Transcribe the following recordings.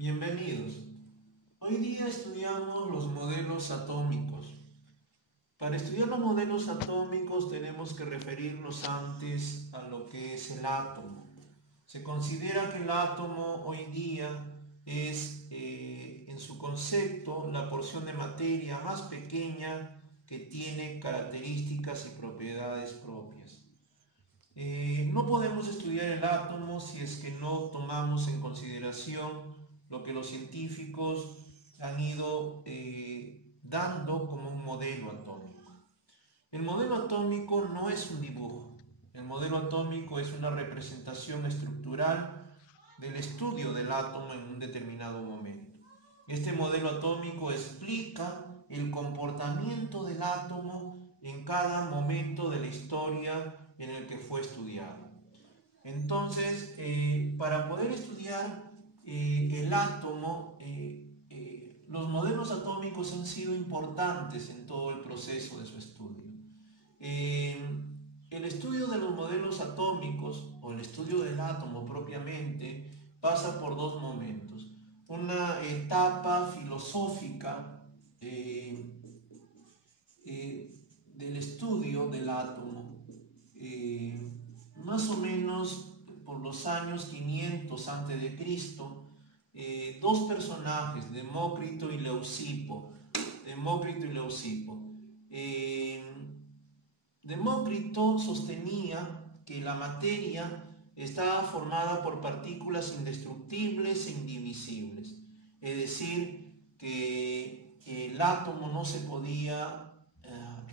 Bienvenidos. Hoy día estudiamos los modelos atómicos. Para estudiar los modelos atómicos tenemos que referirnos antes a lo que es el átomo. Se considera que el átomo hoy día es, en su concepto, la porción de materia más pequeña que tiene características y propiedades propias. No podemos estudiar el átomo si es que no tomamos en consideración lo que los científicos han ido dando como un modelo atómico. El modelo atómico no es un dibujo. El modelo atómico es una representación estructural del estudio del átomo en un determinado momento. Este modelo atómico explica el comportamiento del átomo en cada momento de la historia en el que fue estudiado. Entonces, para poder estudiar el átomo, los modelos atómicos han sido importantes en todo el proceso de su estudio. El estudio de los modelos atómicos, o el estudio del átomo propiamente, pasa por dos momentos. Una etapa filosófica del estudio del átomo, más o menos por los años 500 a.C., dos personajes, Demócrito y Leucipo. Demócrito sostenía que la materia estaba formada por partículas indestructibles e indivisibles, es decir, que el átomo no se podía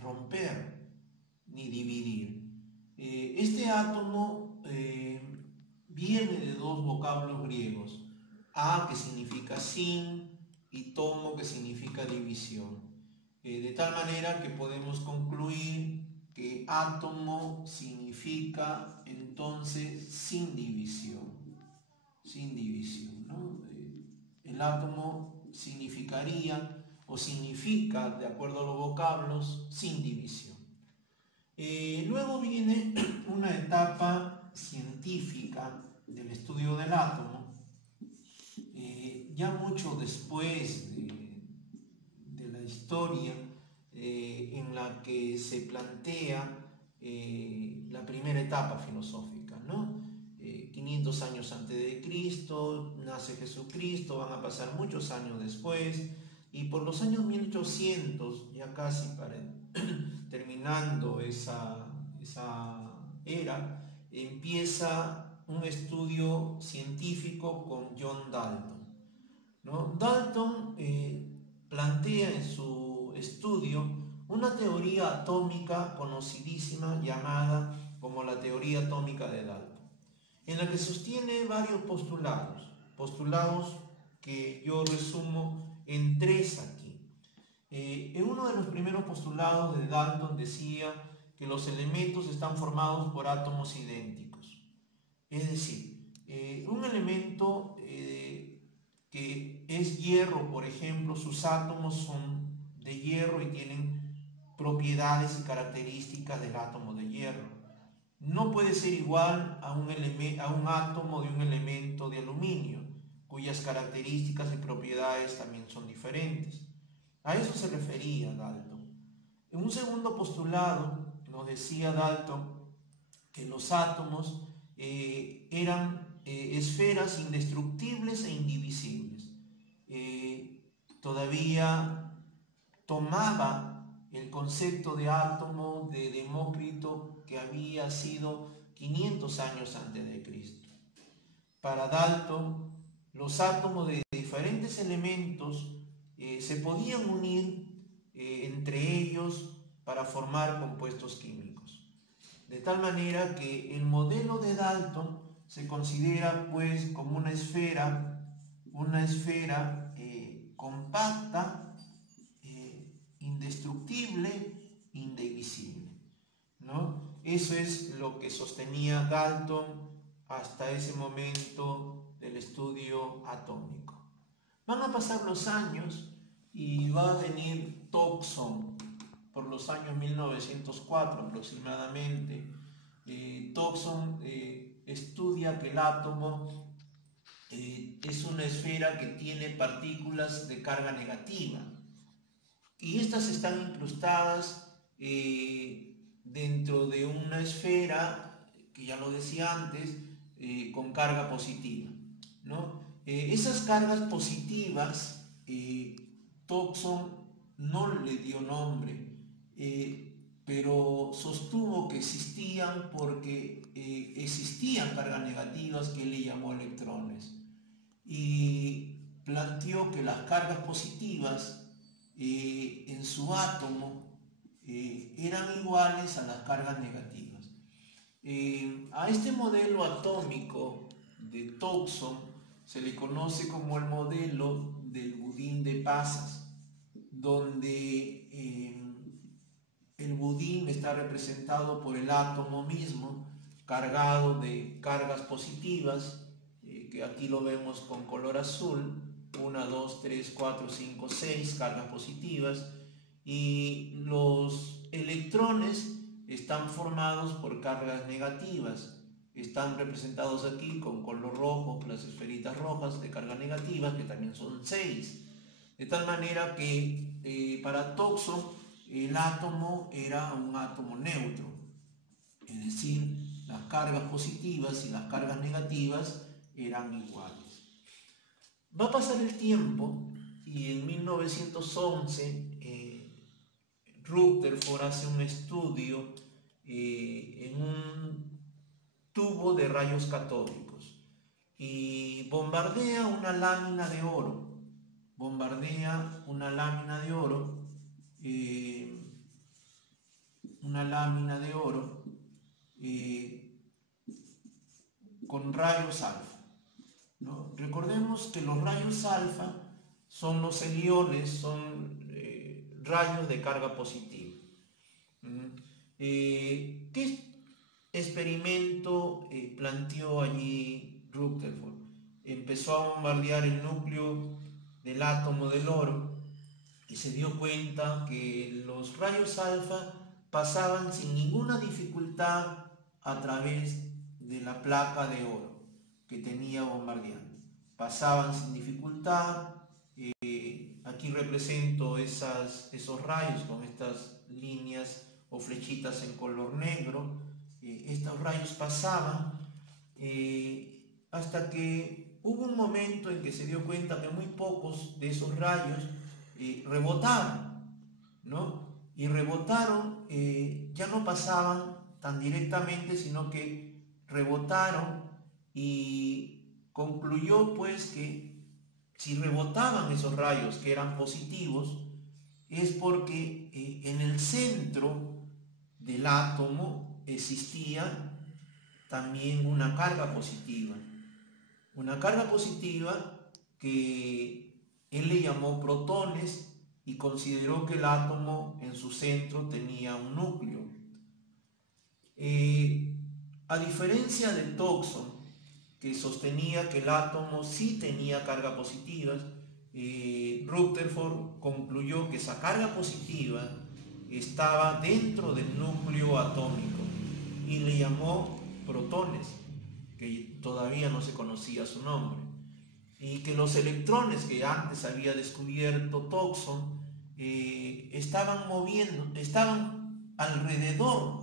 romper ni dividir. Este átomo viene de dos vocablos griegos, a que significa sin y tomo que significa división, de tal manera que podemos concluir que átomo significa entonces sin división, ¿no? El átomo significaría o significa, de acuerdo a los vocablos, sin división. Luego viene una etapa científica del estudio del átomo, ya mucho después de la historia en la que se plantea la primera etapa filosófica, ¿no? 500 años antes de Cristo, nace Jesucristo, van a pasar muchos años después, y por los años 1800, ya casi terminando esa era, empieza un estudio científico con John Dalton, ¿no? Dalton plantea en su estudio una teoría atómica conocidísima llamada como la teoría atómica de Dalton, en la que sostiene varios postulados que yo resumo en tres aquí. En uno de los primeros postulados de Dalton decía que los elementos están formados por átomos idénticos. Es decir, un elemento que es hierro, por ejemplo, sus átomos son de hierro y tienen propiedades y características del átomo de hierro. No puede ser igual a un átomo de un elemento de aluminio, cuyas características y propiedades también son diferentes. A eso se refería Dalton. En un segundo postulado nos decía Dalton que los átomos eran esferas indestructibles e indivisibles. Todavía tomaba el concepto de átomo de Demócrito, que había sido 500 años antes de Cristo. Para Dalton, los átomos de diferentes elementos se podían unir entre ellos para formar compuestos químicos. De tal manera que el modelo de Dalton se considera pues como una esfera compacta, indestructible, indivisible, ¿no? Eso es lo que sostenía Dalton hasta ese momento del estudio atómico. Van a pasar los años y va a venir Thomson por los años 1904 aproximadamente. Thomson estudia que el átomo es una esfera que tiene partículas de carga negativa y estas están incrustadas dentro de una esfera que ya lo decía antes, con carga positiva, ¿no? Esas cargas positivas, Thomson no le dio nombre, pero sostuvo que existían porque existían cargas negativas que él le llamó electrones, y planteó que las cargas positivas en su átomo eran iguales a las cargas negativas. A este modelo atómico de Thomson se le conoce como el modelo del budín de pasas, donde el budín está representado por el átomo mismo, cargado de cargas positivas, que aquí lo vemos con color azul, 1, 2, 3, 4, 5, 6 cargas positivas, y los electrones están formados por cargas negativas. Están representados aquí con color rojo, las esferitas rojas de cargas negativas, que también son 6. De tal manera que para Thomson el átomo era un átomo neutro, es decir, las cargas positivas y las cargas negativas eran iguales. Va a pasar el tiempo y en 1911 Rutherford hace un estudio en un tubo de rayos catódicos y bombardea una lámina de oro, con rayos alfa, ¿no? Recordemos que los rayos alfa son los heliones, son rayos de carga positiva. ¿Qué experimento planteó allí Rutherford? Empezó a bombardear el núcleo del átomo del oro y se dio cuenta que los rayos alfa pasaban sin ninguna dificultad a través de la placa de oro que tenía bombardeando. Pasaban sin dificultad. Aquí represento esos rayos con estas líneas o flechitas en color negro. Estos rayos pasaban hasta que hubo un momento en que se dio cuenta que muy pocos de esos rayos rebotaron, ¿no? Y rebotaron, ya no pasaban tan directamente, sino que rebotaron, y concluyó pues que si rebotaban esos rayos que eran positivos, es porque en el centro del átomo existía también una carga positiva que él le llamó protones y consideró que el átomo en su centro tenía un núcleo. A diferencia de Thomson, que sostenía que el átomo sí tenía cargas positivas, Rutherford concluyó que esa carga positiva estaba dentro del núcleo atómico y le llamó protones, que todavía no se conocía su nombre, y que los electrones que antes había descubierto Thomson estaban alrededor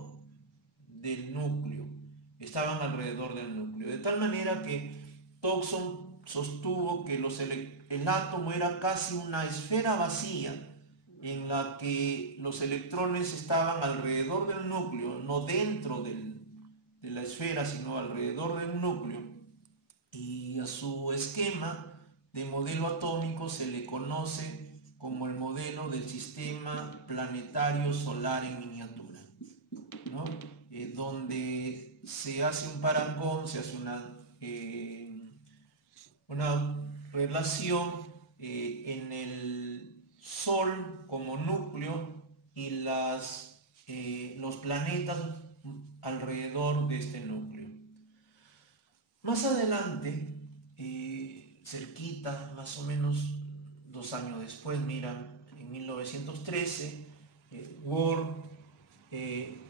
del núcleo, de tal manera que Thomson sostuvo que el átomo era casi una esfera vacía en la que los electrones estaban alrededor del núcleo, no dentro de la esfera, sino alrededor del núcleo, y a su esquema de modelo atómico se le conoce como el modelo del sistema planetario solar en miniatura, ¿no? Donde se hace un parangón, se hace una relación en el Sol como núcleo y los planetas alrededor de este núcleo. Más adelante, cerquita, más o menos 2 años después, en 1913, Bohr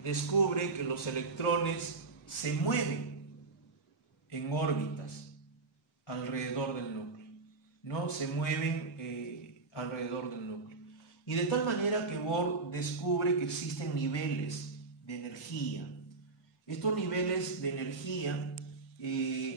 descubre que los electrones se mueven en órbitas, alrededor del núcleo, ¿no? Se mueven alrededor del núcleo. Y de tal manera que Bohr descubre que existen niveles de energía. Estos niveles de energía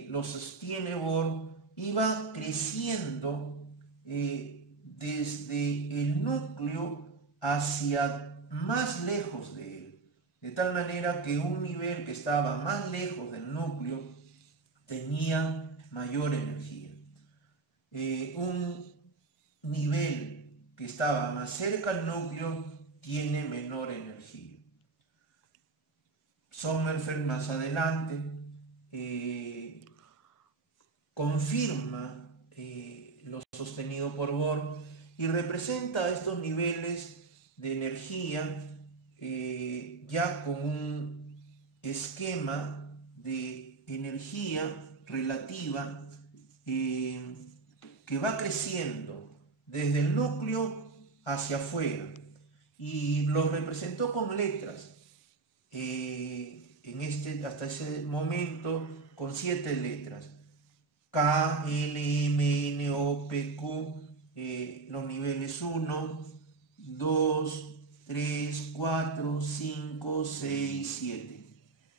los sostiene Bohr y va creciendo desde el núcleo hacia más lejos de él, de tal manera que un nivel que estaba más lejos del núcleo tenía mayor energía. Un nivel que estaba más cerca al núcleo tiene menor energía. Sommerfeld más adelante confirma lo sostenido por Bohr y representa estos niveles de energía ya con un esquema de energía relativa que va creciendo desde el núcleo hacia afuera, y lo representó con letras hasta ese momento con 7 letras: K, L, M, N, O, P, Q, los niveles 1, 2, 3, 4, 5, 6, 7,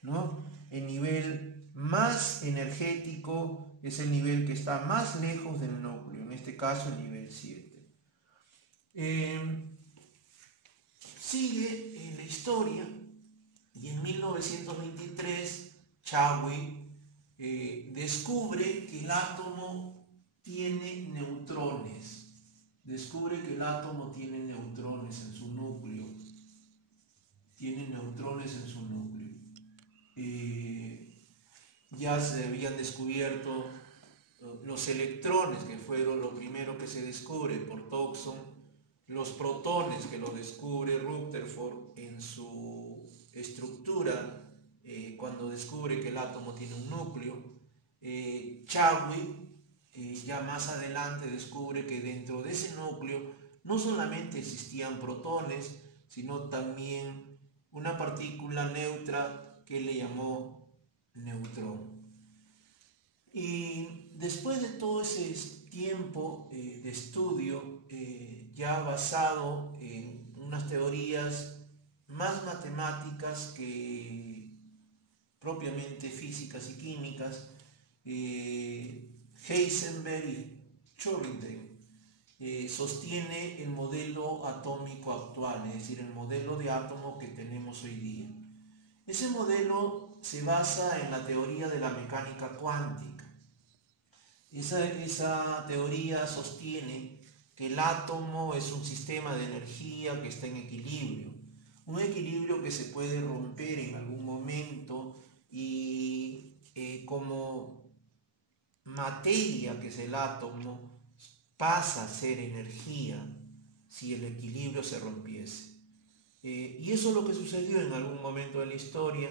¿no? El nivel más energético es el nivel que está más lejos del núcleo, en este caso el nivel 7. Sigue en la historia y en 1923 Chadwick descubre que el átomo tiene neutrones. Descubre que el átomo tiene neutrones en su núcleo. Tiene neutrones en su núcleo. Ya se habían descubierto los electrones, que fueron lo primero que se descubre por Thomson, los protones, que lo descubre Rutherford en su estructura, cuando descubre que el átomo tiene un núcleo. Chadwick ya más adelante descubre que dentro de ese núcleo no solamente existían protones, sino también una partícula neutra que le llamó neutrón. Y después de todo ese tiempo de estudio, ya basado en unas teorías más matemáticas que propiamente físicas y químicas, Heisenberg y Schrödinger sostiene el modelo atómico actual, es decir, el modelo de átomo que tenemos hoy día. Ese modelo se basa en la teoría de la mecánica cuántica. Esa teoría sostiene que el átomo es un sistema de energía que está en equilibrio, un equilibrio que se puede romper en algún momento, y como materia que es el átomo pasa a ser energía si el equilibrio se rompiese. Y eso es lo que sucedió en algún momento de la historia,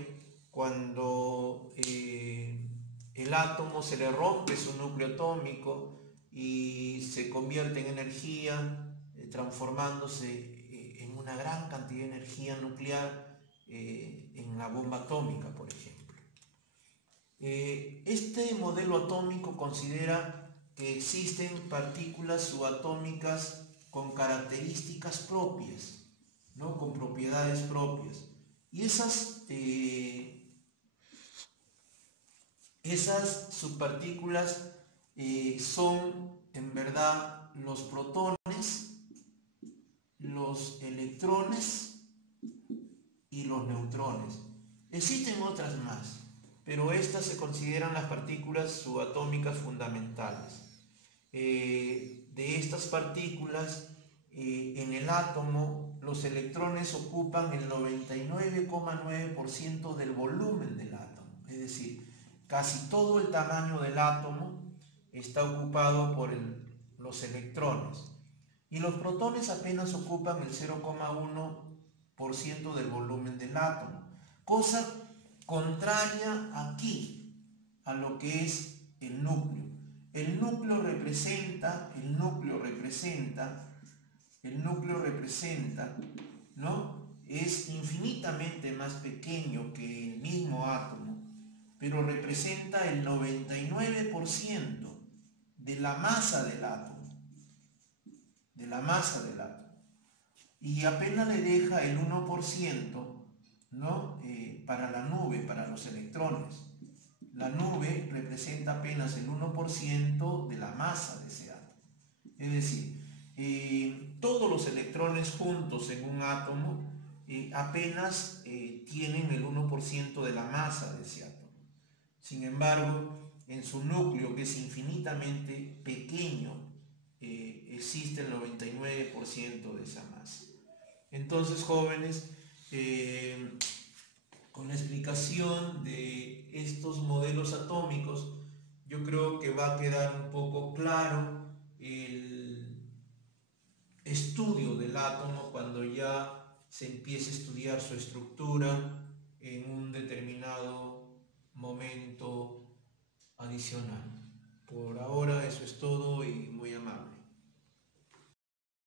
cuando el átomo se le rompe su núcleo atómico y se convierte en energía, transformándose en una gran cantidad de energía nuclear en la bomba atómica, por ejemplo. Este modelo atómico considera que existen partículas subatómicas con características propias, ¿no? Con propiedades propias. Y esas subpartículas son en verdad los protones, los electrones y los neutrones. Existen otras más, pero estas se consideran las partículas subatómicas fundamentales. De estas partículas, en el átomo, los electrones ocupan el 99,9% del volumen del átomo, es decir, casi todo el tamaño del átomo está ocupado por los electrones, y los protones apenas ocupan el 0,1% del volumen del átomo, cosa contraria aquí a lo que es el núcleo. El núcleo representa, ¿no? Es infinitamente más pequeño que el mismo átomo, pero representa el 99% de la masa del átomo, de la masa del átomo. Y apenas le deja el 1%, ¿no? Para la nube, para los electrones. La nube representa apenas el 1% de la masa de ese átomo. Es decir, todos los electrones juntos en un átomo apenas tienen el 1% de la masa de ese átomo. Sin embargo, en su núcleo, que es infinitamente pequeño, existe el 99% de esa masa. Entonces, jóvenes, con la explicación de estos modelos atómicos, yo creo que va a quedar un poco claro el estudio del átomo cuando ya se empiece a estudiar su estructura en un determinado momento adicional. Por ahora eso es todo y muy amable.